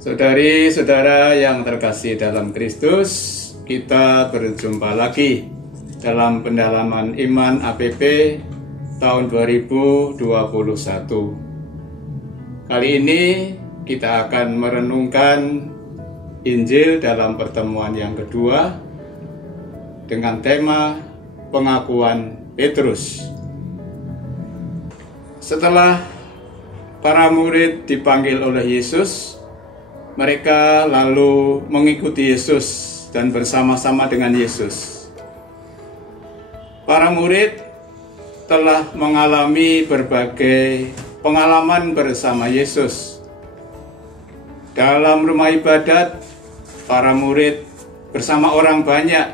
Saudari-saudara yang terkasih dalam Kristus, kita berjumpa lagi dalam pendalaman iman APP tahun 2021. Kali ini kita akan merenungkan Injil dalam pertemuan yang kedua dengan tema pengakuan Petrus. Setelah para murid dipanggil oleh Yesus, mereka lalu mengikuti Yesus dan bersama-sama dengan Yesus. Para murid telah mengalami berbagai pengalaman bersama Yesus. Dalam rumah ibadat, para murid bersama orang banyak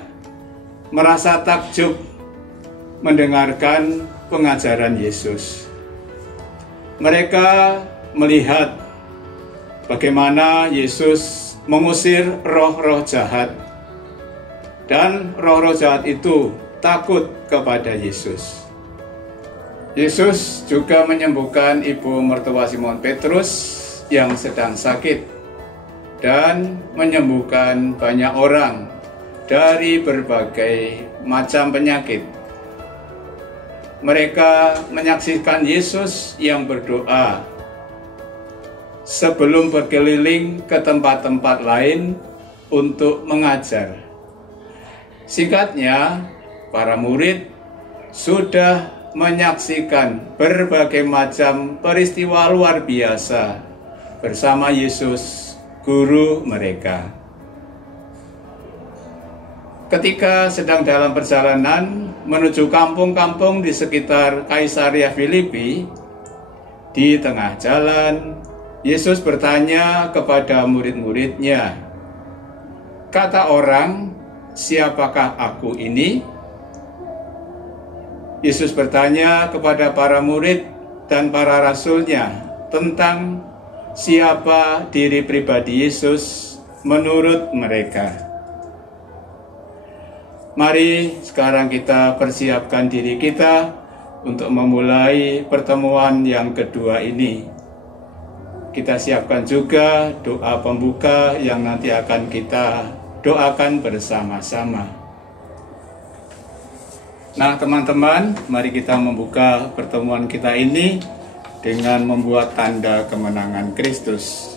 merasa takjub mendengarkan pengajaran Yesus. Mereka melihat bagaimana Yesus mengusir roh-roh jahat, dan roh-roh jahat itu takut kepada Yesus. Yesus juga menyembuhkan ibu mertua Simon Petrus yang sedang sakit dan menyembuhkan banyak orang dari berbagai macam penyakit. Mereka menyaksikan Yesus yang berdoa sebelum berkeliling ke tempat-tempat lain untuk mengajar. Singkatnya, para murid sudah menyaksikan berbagai macam peristiwa luar biasa bersama Yesus, guru mereka. Ketika sedang dalam perjalanan menuju kampung-kampung di sekitar Kaisarea Filipi, di tengah jalan Yesus bertanya kepada murid-muridnya, "Kata orang, siapakah aku ini?" Yesus bertanya kepada para murid dan para rasulnya tentang siapa diri pribadi Yesus menurut mereka. Mari sekarang kita persiapkan diri kita untuk memulai pertemuan yang kedua ini. Kita siapkan juga doa pembuka yang nanti akan kita doakan bersama-sama. Nah, teman-teman, mari kita membuka pertemuan kita ini dengan membuat tanda kemenangan Kristus.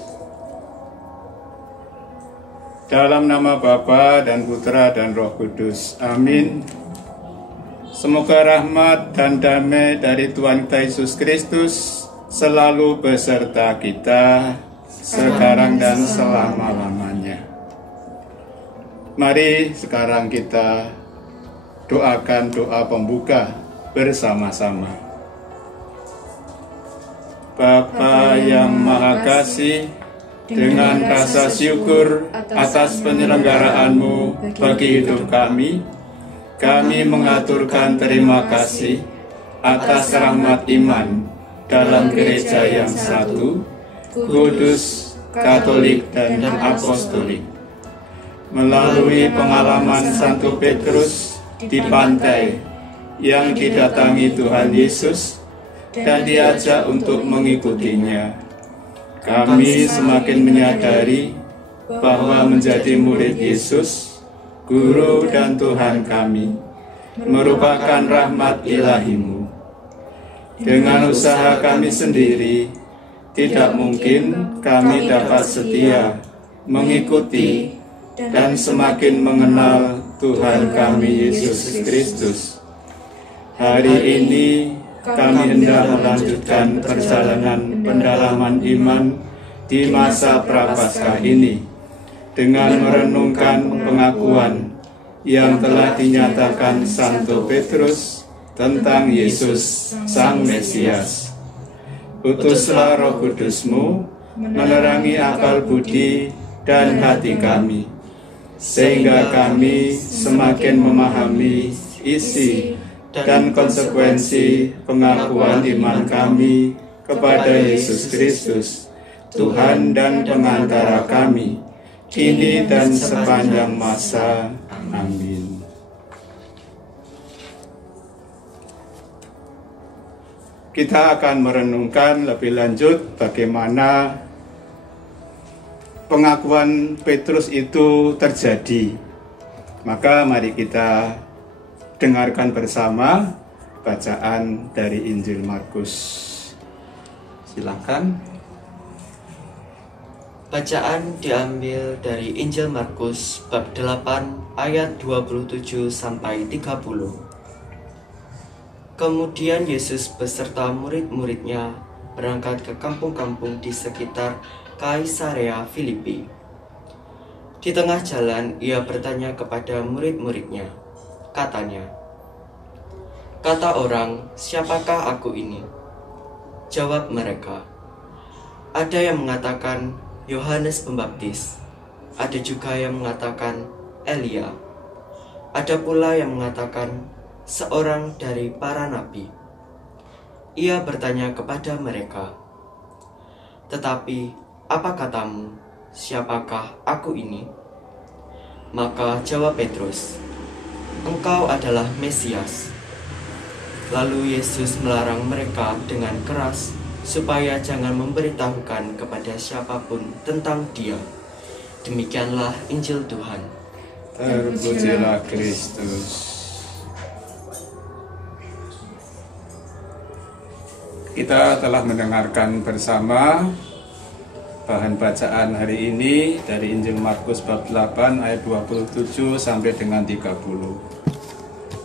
Dalam nama Bapa dan Putra dan Roh Kudus. Amin. Semoga rahmat dan damai dari Tuhan kita Yesus Kristus selalu beserta kita sekarang dan selama-lamanya. Mari sekarang kita doakan doa pembuka bersama-sama. Bapa yang Maha Kasih, dengan rasa syukur atas penyelenggaraanmu bagi hidup kami mengaturkan terima kasih atas rahmat iman dalam gereja yang satu, kudus, katolik, dan apostolik. Melalui pengalaman Santo Petrus di pantai yang didatangi Tuhan Yesus dan diajak untuk mengikutinya, kami semakin menyadari bahwa menjadi murid Yesus, Guru dan Tuhan kami, merupakan rahmat ilahi-Mu. Dengan usaha kami sendiri, tidak mungkin kami dapat setia mengikuti dan semakin mengenal Tuhan kami Yesus Kristus. Hari ini kami hendak melanjutkan perjalanan pendalaman iman di masa Prapaskah ini dengan merenungkan pengakuan yang telah dinyatakan Santo Petrus tentang Yesus Sang Mesias. Utuslah Roh Kudus-Mu menerangi akal budi dan hati kami, sehingga kami semakin memahami isi dan konsekuensi pengakuan iman kami kepada Yesus Kristus, Tuhan dan pengantara kami, kini dan sepanjang masa. Amin. Kita akan merenungkan lebih lanjut bagaimana pengakuan Petrus itu terjadi. Maka mari kita dengarkan bersama bacaan dari Injil Markus. Silakan. Bacaan diambil dari Injil Markus bab 8 ayat 27 sampai 30. Kemudian Yesus beserta murid-muridnya berangkat ke kampung-kampung di sekitar Kaisarea Filipi. Di tengah jalan ia bertanya kepada murid-muridnya. Katanya, "Kata orang, siapakah aku ini?" Jawab mereka, "Ada yang mengatakan Yohanes Pembaptis, ada juga yang mengatakan Elia, ada pula yang mengatakan seorang dari para nabi." Ia bertanya kepada mereka, "Tetapi apa katamu, siapakah aku ini?" Maka jawab Petrus, "Engkau adalah Mesias." Lalu Yesus melarang mereka dengan keras supaya jangan memberitahukan kepada siapapun tentang Dia. Demikianlah Injil Tuhan. Terpujilah Kristus. Kita telah mendengarkan bersama bahan bacaan hari ini dari Injil Markus bab 8 ayat 27 sampai dengan 30.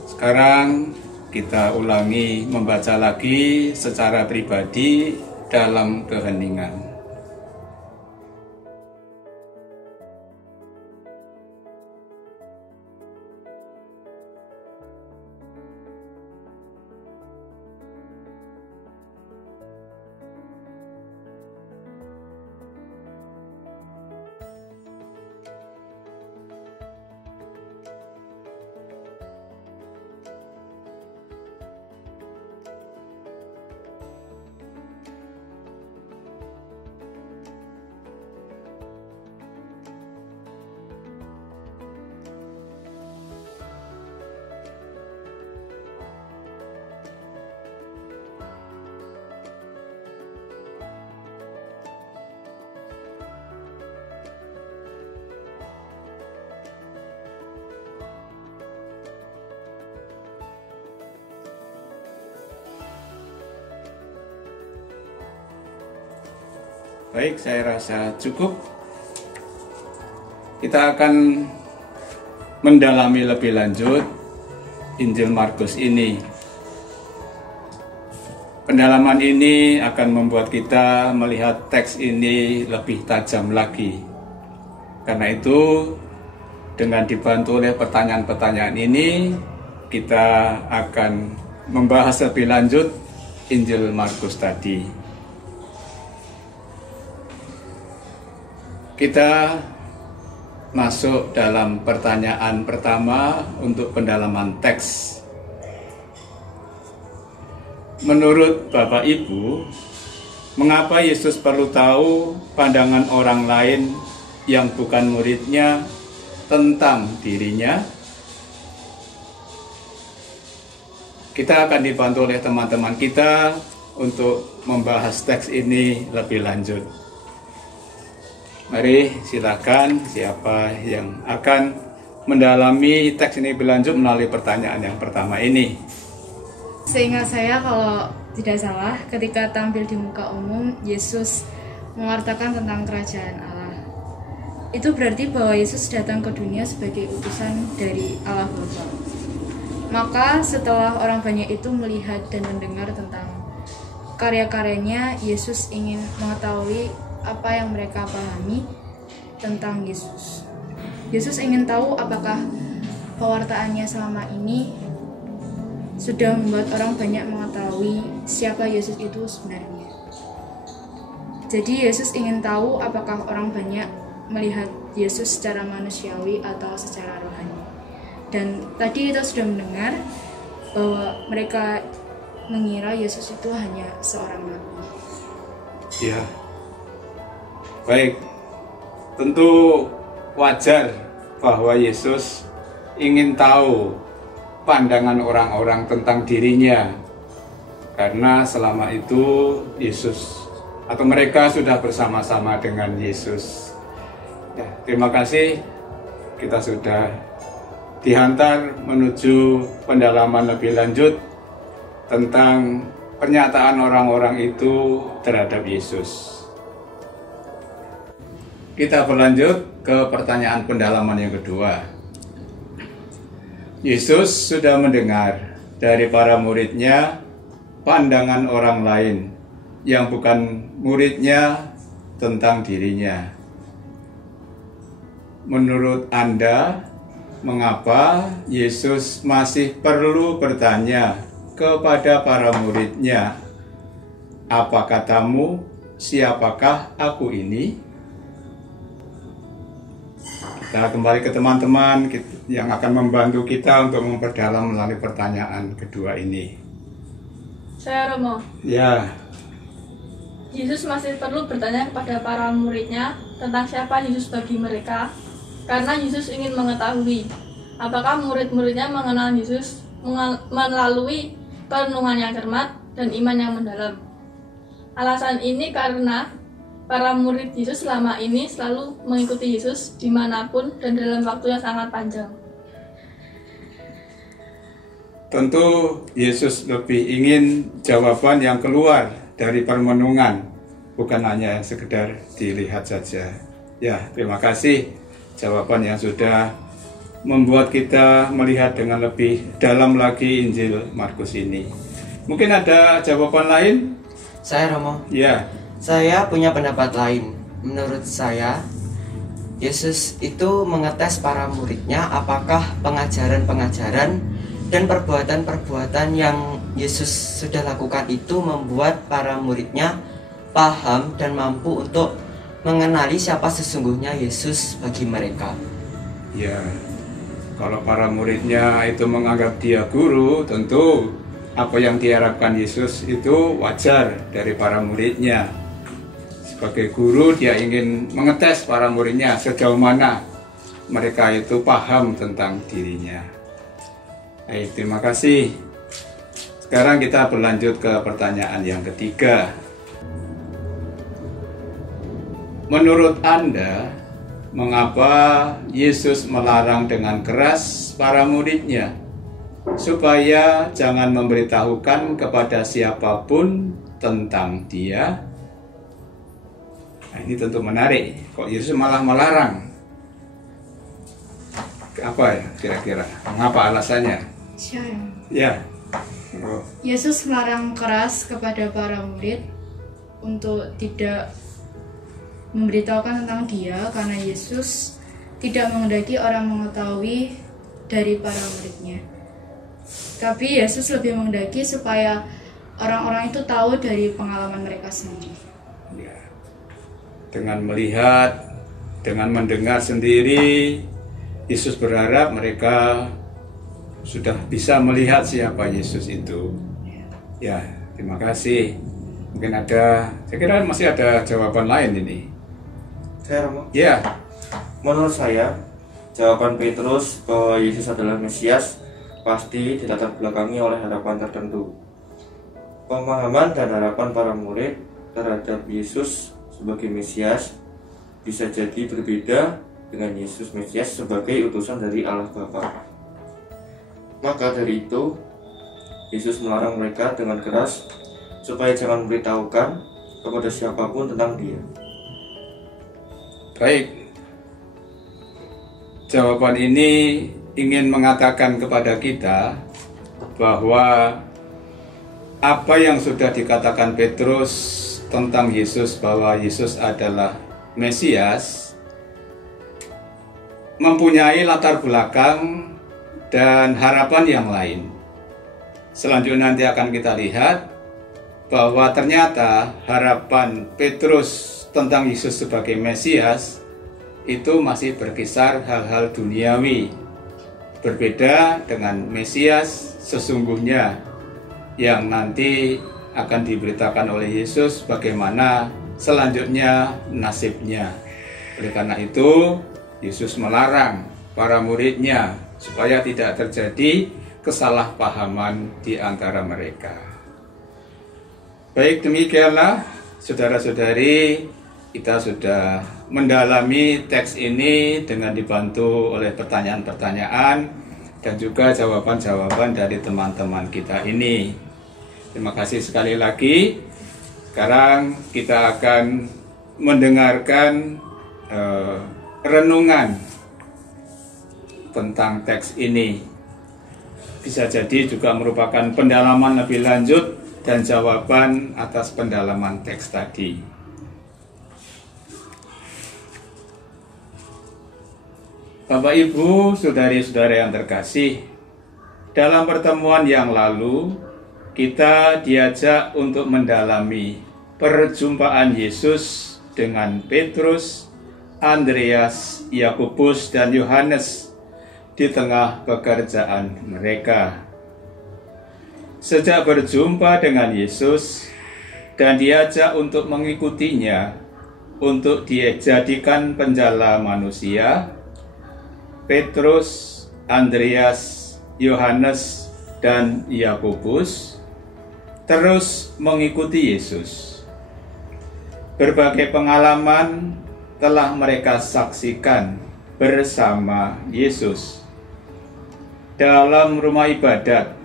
Sekarang kita ulangi membaca lagi secara pribadi dalam keheningan. Baik, saya rasa cukup. Kita akan mendalami lebih lanjut Injil Markus ini. Pendalaman ini akan membuat kita melihat teks ini lebih tajam lagi. Karena itu, dengan dibantu oleh pertanyaan-pertanyaan ini, kita akan membahas lebih lanjut Injil Markus tadi. Kita masuk dalam pertanyaan pertama untuk pendalaman teks. Menurut Bapak Ibu, mengapa Yesus perlu tahu pandangan orang lain yang bukan muridnya tentang dirinya? Kita akan dibantu oleh teman-teman kita untuk membahas teks ini lebih lanjut. Mari silakan siapa yang akan mendalami teks ini berlanjut melalui pertanyaan yang pertama ini. Seingat saya, kalau tidak salah, ketika tampil di muka umum, Yesus mewartakan tentang kerajaan Allah. Itu berarti bahwa Yesus datang ke dunia sebagai utusan dari Allah Bapa. Maka setelah orang banyak itu melihat dan mendengar tentang karya-karyanya, Yesus ingin mengetahui apa yang mereka pahami tentang Yesus. Yesus ingin tahu apakah pewartaannya selama ini sudah membuat orang banyak mengetahui siapa Yesus itu sebenarnya. Jadi Yesus ingin tahu apakah orang banyak melihat Yesus secara manusiawi atau secara rohani. Dan tadi kita sudah mendengar bahwa mereka mengira Yesus itu hanya seorang nabi. Ya. Baik, tentu wajar bahwa Yesus ingin tahu pandangan orang-orang tentang dirinya, karena selama itu Yesus atau mereka sudah bersama-sama dengan Yesus. Ya, terima kasih. Kita sudah dihantar menuju pendalaman lebih lanjut tentang pernyataan orang-orang itu terhadap Yesus. Kita berlanjut ke pertanyaan pendalaman yang kedua. Yesus sudah mendengar dari para muridnya pandangan orang lain yang bukan muridnya tentang dirinya. Menurut Anda, mengapa Yesus masih perlu bertanya kepada para muridnya, "Apa katamu, siapakah aku ini?" Kita kembali ke teman-teman yang akan membantu kita untuk memperdalam melalui pertanyaan kedua ini. Saya Romo. Ya, Yesus masih perlu bertanya kepada para muridnya tentang siapa Yesus bagi mereka, karena Yesus ingin mengetahui apakah murid-muridnya mengenal Yesus melalui perenungan yang cermat dan iman yang mendalam. Alasan ini karena para murid Yesus selama ini selalu mengikuti Yesus dimanapun dan dalam waktu yang sangat panjang. tentu Yesus lebih ingin jawaban yang keluar dari permenungan, bukan hanya sekedar dilihat saja. Ya, terima kasih jawaban yang sudah membuat kita melihat dengan lebih dalam lagi Injil Markus ini. Mungkin ada jawaban lain? Saya Romo. Ya. Saya punya pendapat lain. Menurut saya, Yesus itu mengetes para muridnya apakah pengajaran-pengajaran dan perbuatan-perbuatan yang Yesus sudah lakukan itu membuat para muridnya paham dan mampu untuk mengenali siapa sesungguhnya Yesus bagi mereka. Ya, kalau para muridnya itu menganggap dia guru, tentu apa yang diharapkan Yesus itu wajar dari para muridnya. Sebagai guru, dia ingin mengetes para muridnya sejauh mana mereka itu paham tentang dirinya. Baik, terima kasih. Sekarang kita berlanjut ke pertanyaan yang ketiga. Menurut Anda, mengapa Yesus melarang dengan keras para muridnya supaya jangan memberitahukan kepada siapapun tentang Dia? Nah, ini tentu menarik. Kok Yesus malah melarang? Apa ya kira-kira? Mengapa alasannya? Ya. Oh. Yesus melarang keras kepada para murid untuk tidak memberitahukan tentang Dia karena Yesus tidak menghendaki orang mengetahui dari para muridnya. Tapi Yesus lebih menghendaki supaya orang-orang itu tahu dari pengalaman mereka sendiri. Ya. Dengan melihat, dengan mendengar sendiri, Yesus berharap mereka sudah bisa melihat siapa Yesus itu. Ya, terima kasih. Mungkin ada, saya kira masih ada jawaban lain ini. Saya Romo. Ya. Menurut saya, jawaban Petrus bahwa Yesus adalah Mesias pasti dilatar belakangi oleh harapan tertentu. Pemahaman dan harapan para murid terhadap Yesus sebagai Mesias bisa jadi berbeda dengan Yesus Mesias sebagai utusan dari Allah Bapa. Maka dari itu, Yesus melarang mereka dengan keras supaya jangan memberitahukan kepada siapapun tentang Dia. Baik, jawaban ini ingin mengatakan kepada kita bahwa apa yang sudah dikatakan Petrus tentang Yesus, bahwa Yesus adalah Mesias, mempunyai latar belakang dan harapan yang lain. Selanjutnya nanti akan kita lihat bahwa ternyata harapan Petrus tentang Yesus sebagai Mesias itu masih berkisar hal-hal duniawi, berbeda dengan Mesias sesungguhnya yang nanti akan diberitakan oleh Yesus bagaimana selanjutnya nasibnya. Oleh karena itu Yesus melarang para muridnya supaya tidak terjadi kesalahpahaman di antara mereka. Baik, demikianlah saudara-saudari kita sudah mendalami teks ini dengan dibantu oleh pertanyaan-pertanyaan dan juga jawaban-jawaban dari teman-teman kita ini. Terima kasih sekali lagi. Sekarang kita akan mendengarkan renungan tentang teks ini. Bisa jadi juga merupakan pendalaman lebih lanjut dan jawaban atas pendalaman teks tadi. Bapak Ibu, saudari-saudari yang terkasih, dalam pertemuan yang lalu kita diajak untuk mendalami perjumpaan Yesus dengan Petrus, Andreas, Yakobus, dan Yohanes di tengah pekerjaan mereka. Sejak berjumpa dengan Yesus dan diajak untuk mengikutinya untuk dijadikan penjala manusia, Petrus, Andreas, Yohanes, dan Yakobus terus mengikuti Yesus. Berbagai pengalaman telah mereka saksikan bersama Yesus. Dalam rumah ibadat,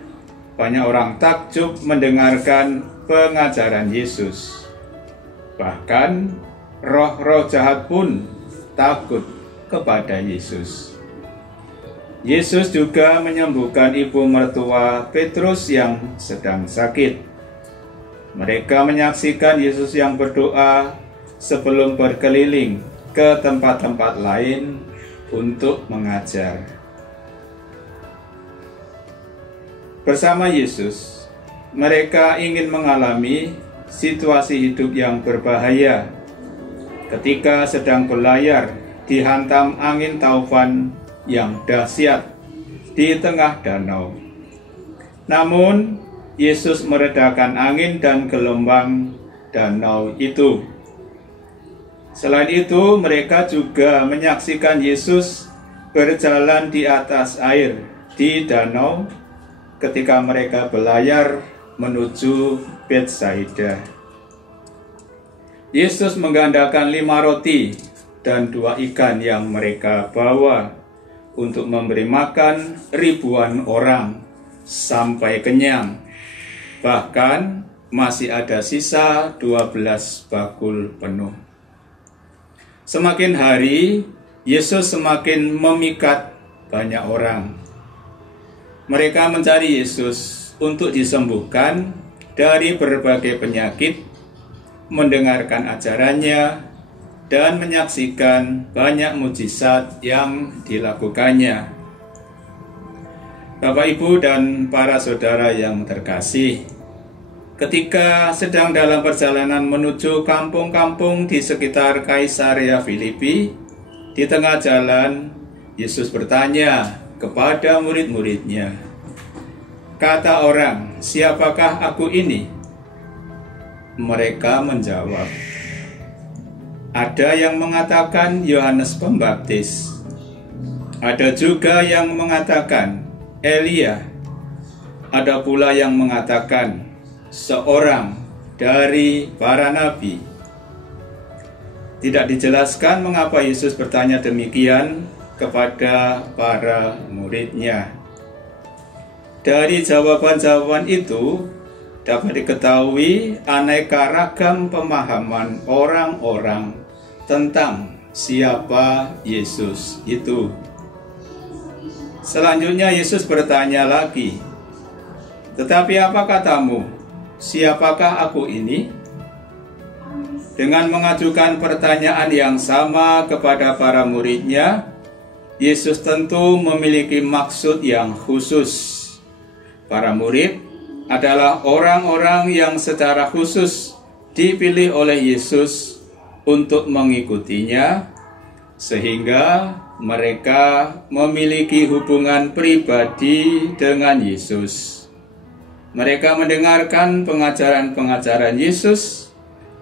banyak orang takjub mendengarkan pengajaran Yesus. Bahkan roh-roh jahat pun takut kepada Yesus. Yesus juga menyembuhkan ibu mertua Petrus yang sedang sakit. Mereka menyaksikan Yesus yang berdoa sebelum berkeliling ke tempat-tempat lain untuk mengajar. Bersama Yesus, mereka ingin mengalami situasi hidup yang berbahaya ketika sedang berlayar dihantam angin taufan yang dahsyat di tengah danau. Namun, Yesus meredakan angin dan gelombang danau itu. Selain itu, mereka juga menyaksikan Yesus berjalan di atas air di danau ketika mereka berlayar menuju Betsaida. Yesus menggandakan 5 roti dan 2 ikan yang mereka bawa untuk memberi makan ribuan orang sampai kenyang. Bahkan masih ada sisa 12 bakul penuh. Semakin hari, Yesus semakin memikat banyak orang. Mereka mencari Yesus untuk disembuhkan dari berbagai penyakit, mendengarkan ajarannya, dan menyaksikan banyak mujizat yang dilakukannya. Bapak, Ibu, dan para saudara yang terkasih, ketika sedang dalam perjalanan menuju kampung-kampung di sekitar Kaisarea Filipi, di tengah jalan, Yesus bertanya kepada murid-muridnya, "Kata orang, siapakah aku ini?" Mereka menjawab, "Ada yang mengatakan Yohanes Pembaptis, ada juga yang mengatakan Elia, ada pula yang mengatakan seorang dari para nabi." Tidak dijelaskan mengapa Yesus bertanya demikian kepada para muridnya. Dari jawaban-jawaban itu dapat diketahui aneka ragam pemahaman orang-orang tentang siapa Yesus itu. Selanjutnya Yesus bertanya lagi, "Tetapi apa katamu? Siapakah aku ini?" Dengan mengajukan pertanyaan yang sama kepada para muridnya, Yesus tentu memiliki maksud yang khusus. Para murid adalah orang-orang yang secara khusus dipilih oleh Yesus untuk mengikutinya, sehingga mereka memiliki hubungan pribadi dengan Yesus. Mereka mendengarkan pengajaran-pengajaran Yesus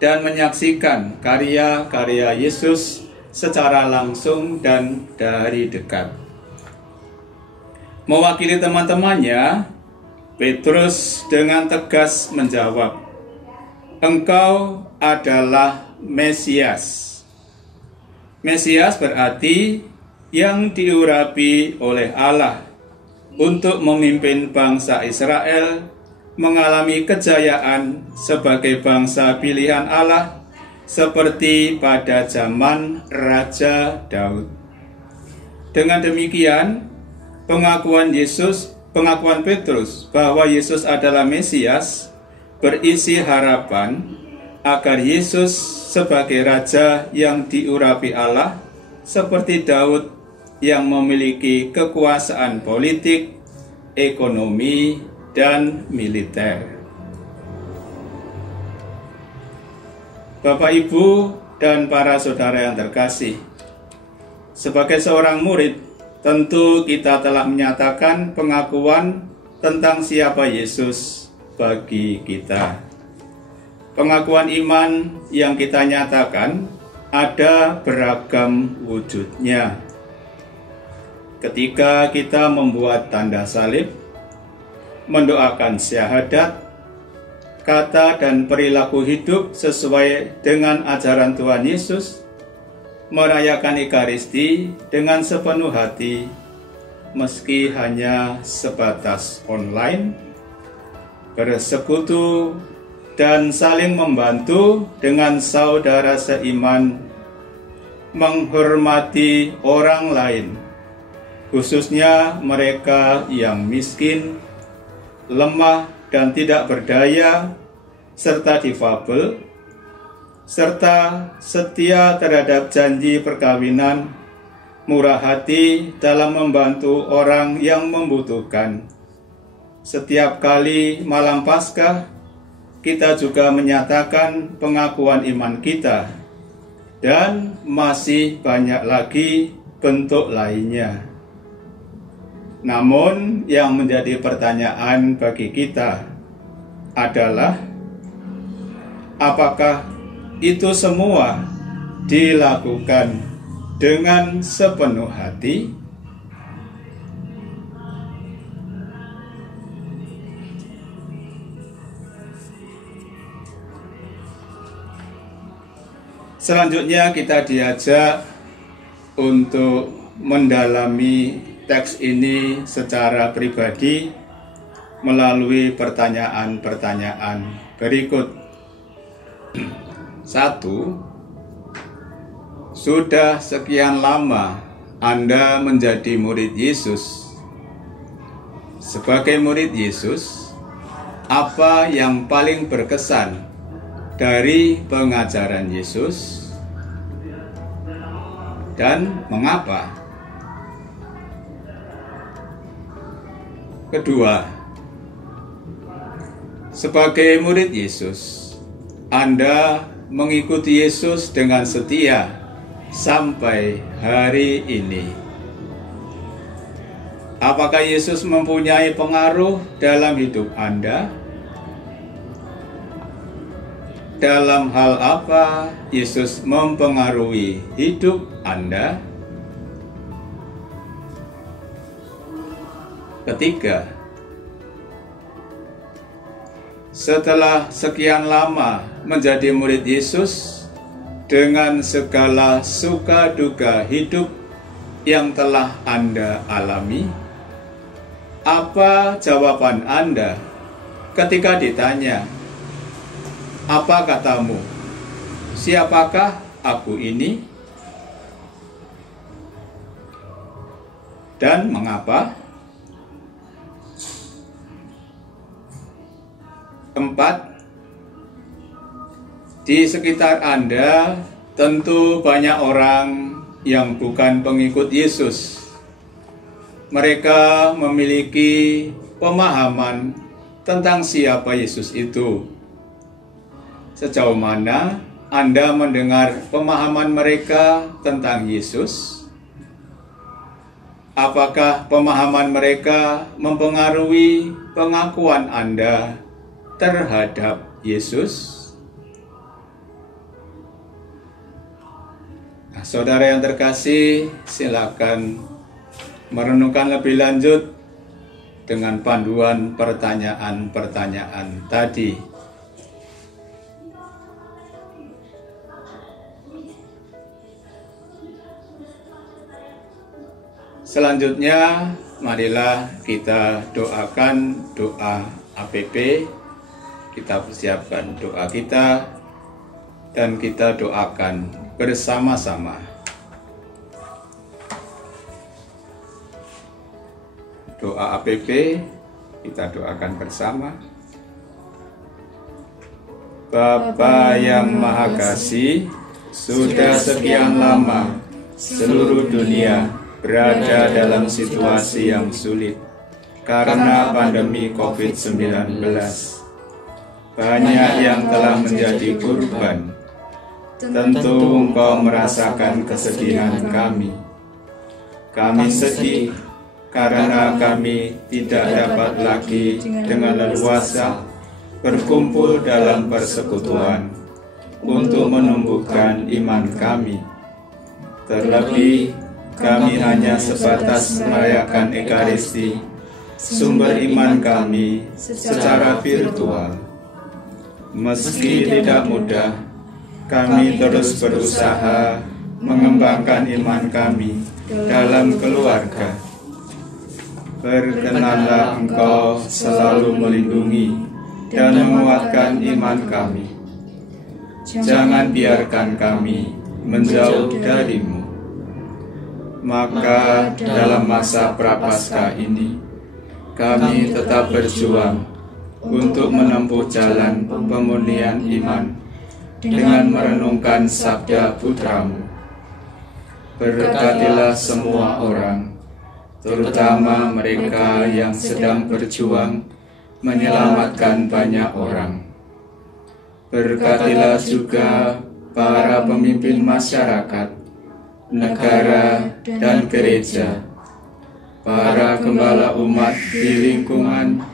dan menyaksikan karya-karya Yesus secara langsung dan dari dekat. Mewakili teman-temannya, Petrus dengan tegas menjawab, engkau adalah Mesias. Mesias berarti yang diurapi oleh Allah untuk memimpin bangsa Israel mengalami kejayaan sebagai bangsa pilihan Allah seperti pada zaman Raja Daud. Dengan demikian, pengakuan Petrus bahwa Yesus adalah Mesias berisi harapan agar Yesus sebagai Raja yang diurapi Allah seperti Daud yang memiliki kekuasaan politik, ekonomi, dan militer. Bapak, Ibu, dan para saudara yang terkasih, sebagai seorang murid, tentu kita telah menyatakan pengakuan tentang siapa Yesus bagi kita. Pengakuan iman yang kita nyatakan ada beragam wujudnya. Ketika kita membuat tanda salib, mendoakan syahadat, kata dan perilaku hidup sesuai dengan ajaran Tuhan Yesus, merayakan Ekaristi dengan sepenuh hati, meski hanya sebatas online, bersekutu dan saling membantu dengan saudara seiman, menghormati orang lain, khususnya mereka yang miskin, lemah dan tidak berdaya, serta difabel, serta setia terhadap janji perkawinan, murah hati dalam membantu orang yang membutuhkan. Setiap kali malam Paskah, kita juga menyatakan pengakuan iman kita, dan masih banyak lagi bentuk lainnya. Namun yang menjadi pertanyaan bagi kita adalah, apakah itu semua dilakukan dengan sepenuh hati? Selanjutnya kita diajak untuk mendalami teks ini secara pribadi melalui pertanyaan-pertanyaan berikut. 1. Sudah sekian lama Anda menjadi murid Yesus? Sebagai murid Yesus, apa yang paling berkesan dari pengajaran Yesus dan mengapa? Kedua, sebagai murid Yesus, Anda mengikuti Yesus dengan setia sampai hari ini. Apakah Yesus mempunyai pengaruh dalam hidup Anda? Dalam hal apa Yesus mempengaruhi hidup Anda? Ketiga, setelah sekian lama menjadi murid Yesus dengan segala suka duka hidup yang telah Anda alami, apa jawaban Anda ketika ditanya, apa katamu? Siapakah aku ini? Dan mengapa? 4. Di sekitar Anda tentu banyak orang yang bukan pengikut Yesus. Mereka memiliki pemahaman tentang siapa Yesus itu. Sejauh mana Anda mendengar pemahaman mereka tentang Yesus? Apakah pemahaman mereka mempengaruhi pengakuan Anda terhadap Yesus? Nah, saudara yang terkasih, silakan merenungkan lebih lanjut dengan panduan pertanyaan-pertanyaan tadi. Selanjutnya, marilah kita doakan doa APP. Kita persiapkan doa kita dan kita doakan bersama-sama. Doa APP kita doakan bersama. Bapa yang Maha Kasih, sudah sekian lama seluruh dunia berada dalam situasi yang sulit karena pandemi COVID-19. Banyak yang telah menjadi korban. Tentu Engkau merasakan kesedihan kami. Kami sedih karena kami tidak dapat lagi dengan leluasa berkumpul dalam persekutuan untuk menumbuhkan iman kami. Terlebih, kami hanya sebatas merayakan Ekaristi, sumber iman kami, secara virtual. Meski tidak mudah, kami terus berusaha mengembangkan iman kami dalam keluarga. Berkenanlah Engkau selalu melindungi dan menguatkan iman kami. Jangan biarkan kami menjauh dari-Mu. Maka dalam masa Prapaskah ini, kami tetap berjuang untuk menempuh jalan pemurnian iman dengan merenungkan sabda Putra-Mu. Berkatilah semua orang, terutama mereka yang sedang berjuang menyelamatkan banyak orang. Berkatilah juga para pemimpin masyarakat, negara, dan gereja, para gembala umat di lingkungan,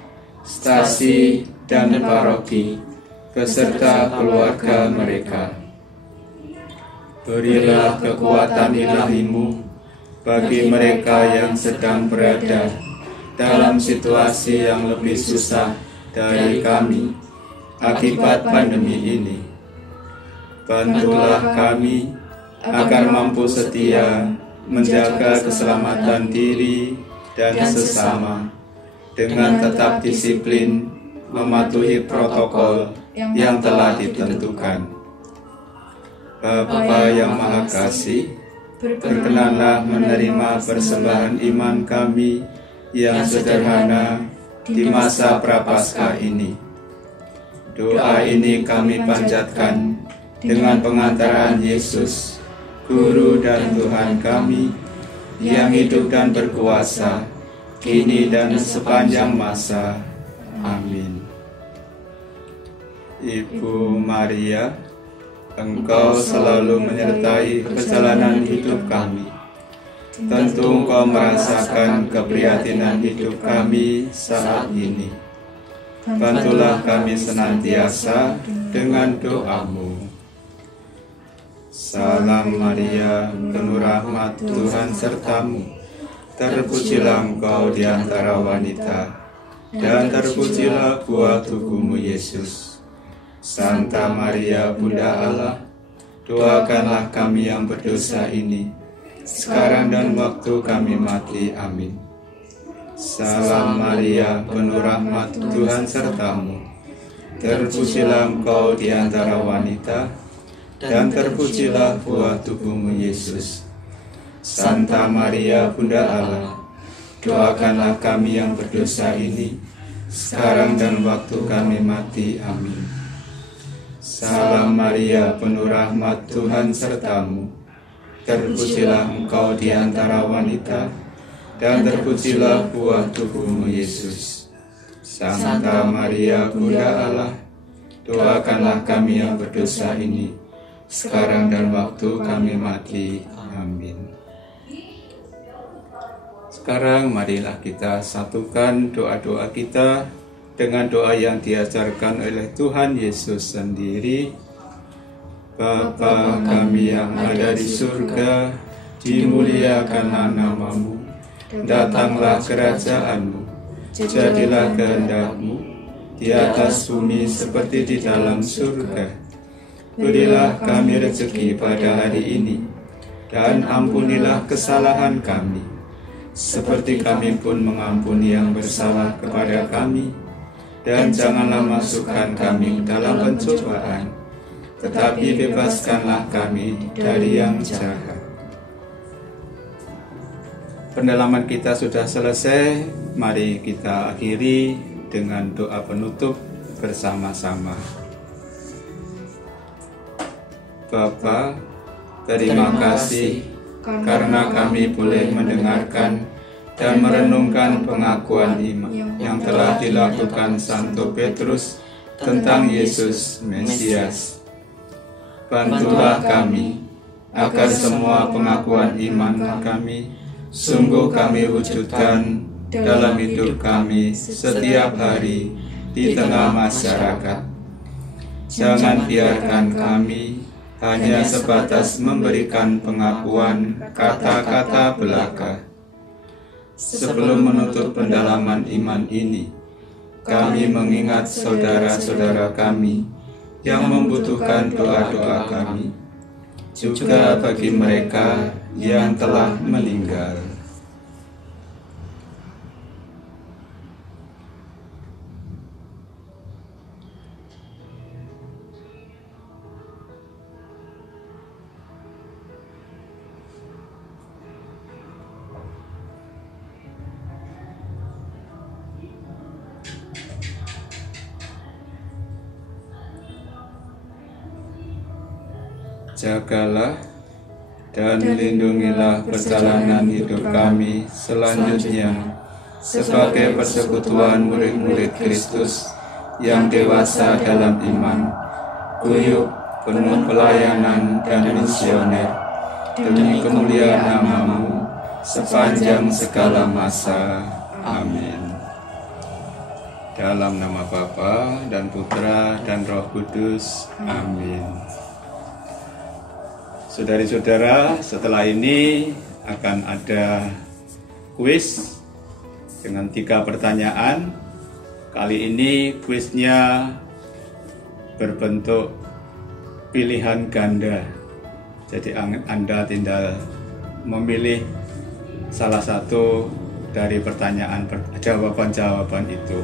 stasi, dan paroki, beserta keluarga mereka. Berilah kekuatan ilahi-Mu bagi mereka yang sedang berada dalam situasi yang lebih susah dari kami akibat pandemi ini. Bantulah kami agar mampu setia menjaga keselamatan diri dan sesama dengan tetap disiplin mematuhi protokol yang telah ditentukan. Bapa yang Maha Kasih, berkenanlah menerima persembahan iman kami yang sederhana di masa Prapaskah ini. Doa ini kami panjatkan dengan pengantaran Yesus, Guru dan Tuhan kami, yang hidup dan berkuasa, kini dan sepanjang masa. Amin. Ibu Maria, Engkau selalu menyertai perjalanan hidup kami. Tentu Engkau merasakan keprihatinan hidup kami saat ini. Bantulah kami senantiasa dengan doa-Mu. Salam Maria, penuh rahmat, Tuhan sertamu. Terpujilah Engkau di antara wanita, dan terpujilah buah tubuh-Mu Yesus. Santa Maria, Bunda Allah, doakanlah kami yang berdosa ini, sekarang dan waktu kami mati. Amin. Salam Maria, penuh rahmat, Tuhan sertamu. Terpujilah Engkau di antara wanita, dan terpujilah buah tubuh-Mu Yesus. Santa Maria, Bunda Allah, doakanlah kami yang berdosa ini, sekarang dan waktu kami mati. Amin. Salam Maria, penuh rahmat, Tuhan sertamu. Terpujilah Engkau di antara wanita, dan terpujilah buah tubuh-Mu Yesus. Santa Maria, Bunda Allah, doakanlah kami yang berdosa ini, sekarang dan waktu kami mati. Amin. Sekarang marilah kita satukan doa-doa kita dengan doa yang diajarkan oleh Tuhan Yesus sendiri. Bapa kami yang ada di surga, dimuliakanlah nama-Mu, datanglah kerajaan-Mu, jadilah kehendak-Mu di atas bumi seperti di dalam surga. Berilah kami rezeki pada hari ini, dan ampunilah kesalahan kami, seperti kami pun mengampuni yang bersalah kepada kami. Dan janganlah masukkan kami dalam pencobaan, tetapi bebaskanlah kami dari yang jahat. Pendalaman kita sudah selesai, mari kita akhiri dengan doa penutup bersama-sama. Bapa, terima kasih karena kami boleh mendengarkan dan merenungkan pengakuan iman yang telah dilakukan Santo Petrus tentang Yesus Mesias. Bantulah kami agar semua pengakuan iman kami sungguh kami wujudkan dalam hidup kami setiap hari di tengah masyarakat. Jangan biarkan kami hanya sebatas memberikan pengakuan kata-kata belaka. Sebelum menutup pendalaman iman ini, kami mengingat saudara-saudara kami yang membutuhkan doa-doa kami, juga bagi mereka yang telah meninggal. Jagalah dan lindungilah perjalanan hidup kami selanjutnya sebagai persekutuan murid-murid Kristus yang dewasa dalam iman, guyup, penuh pelayanan dan misioner, demi kemuliaan nama-Mu sepanjang segala masa. Amin. Dalam nama Bapa dan Putra dan Roh Kudus. Amin. Saudari-saudara, setelah ini akan ada kuis dengan 3 pertanyaan. Kali ini kuisnya berbentuk pilihan ganda. Jadi Anda tinggal memilih salah satu dari pertanyaan jawaban-jawaban itu.